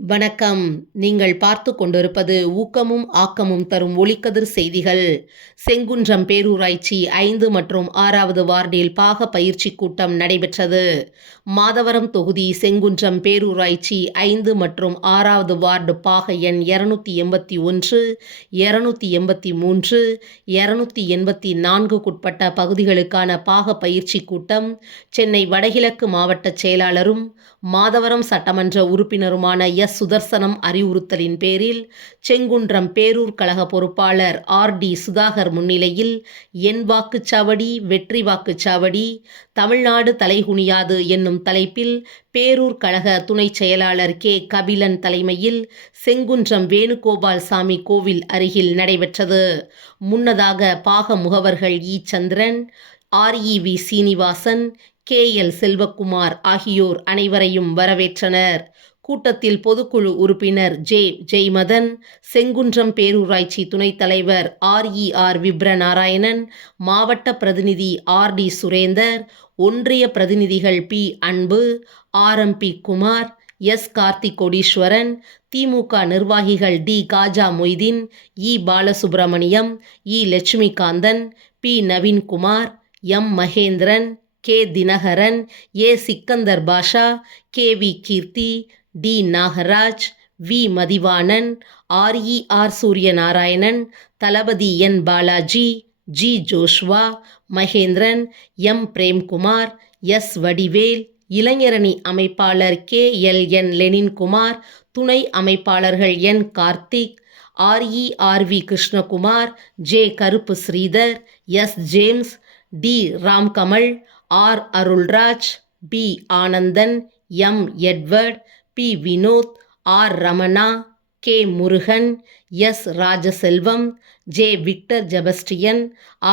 வணக்கம். நீங்கள் பார்த்து கொண்டிருப்பது ஊக்கமும் ஆக்கமும் தரும் ஒளிக்கதிர் செய்திகள். செங்குன்றம் பேரூராட்சி 5 மற்றும் 6வது வார்டில் பாக பயிற்சி கூட்டம் நடைபெற்றது. மாதவரம் தொகுதி செங்குன்றம் பேரூராட்சி 5 மற்றும் 6வது வார்டு பாக எண் 281, 283, 284க்குட்பட்ட பகுதிகளுக்கான பாக பயிற்சி கூட்டம் சென்னை வடகிழக்கு மாவட்ட செயலாளரும் மாதவரம் சட்டமன்ற உறுப்பினருமான சுதர்சனம் அறிவுறுத்தலின் பேரில் செங்குன்றம் பேரூர் கழக பொறுப்பாளர் RD சுதாகர் முன்னிலையில் என் வாக்குச்சாவடி வெற்றி வாக்குச்சாவடி தமிழ்நாடு தலைகுனியாது என்னும் தலைப்பில் பேரூர் கழக துணை செயலாளர் கபிலன் தலைமையில் செங்குன்றம் வேணுகோபால் சாமி கோவில் அருகில் நடைபெற்றது. முன்னதாக பாக முகவர்கள் சந்திரன், REV சீனிவாசன், KL செல்வக்குமார் ஆகியோர் அனைவரையும் வரவேற்றனர். கூட்டத்தில் பொதுக்குழு உறுப்பினர் ஜெய்மதன், செங்குன்றம் பேரூராட்சி துணைத் தலைவர் RER விப்ரநாராயணன், மாவட்ட பிரதிநிதி RD சுரேந்தர், ஒன்றிய பிரதிநிதிகள் P அன்பு, RMP குமார், கார்த்திகோடீஸ்வரன், திமுக நிர்வாகிகள் D Khaja Moideen, Balasubramaniam, Lakshmikanthan, P Naveenkumar, M Mahendran, K Dhinakaran, Sikkandar Basha, KV Keerthi, D Nagaraj, V Mathivanan, RER Suryanarayanan, தளபதி N Balaji, G Joshua, Mahendran, M Premkumar, S Vadivel, இளைஞரணி அமைப்பாளர் KLN லெனின்குமார், துணை அமைப்பாளர்கள் N Karthik, RERV Krishnakumar, J Karuppu Sridhar, S James, D Ramkamal, R Arulraj, B Anandan, M Edward, P Vinod, R Ramana, K Murugan, S Rajaselvam, J Victor Jebastian,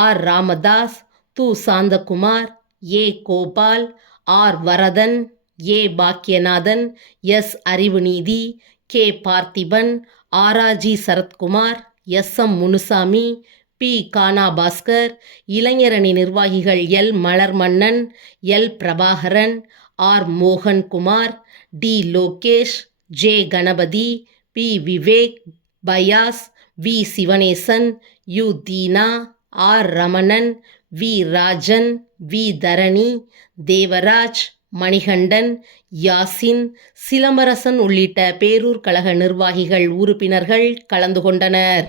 R Ramadas, து Santhakumar, A Gopal, R Varadhan, A Bakkiyanathan, S அறிவுநீதி, K Parthiban, RRG Sarathkumar, SM Munusamy, P கானா பாஸ்கர், இளைஞரணி நிர்வாகிகள் L Malarmannan, L Prabhakaran, R Mohankumar, D Lokesh, J Ganapathi, P Vivek, Fayaz, V Sivanesan, U Dheena, R Ramanan, V Rajan, V Dharani, Devaraj, Manikandan, Yasin, Silambarasan உள்ளிட்ட பேரூர் கழக நிர்வாகிகள் உறுப்பினர்கள் கலந்து கொண்டனர்.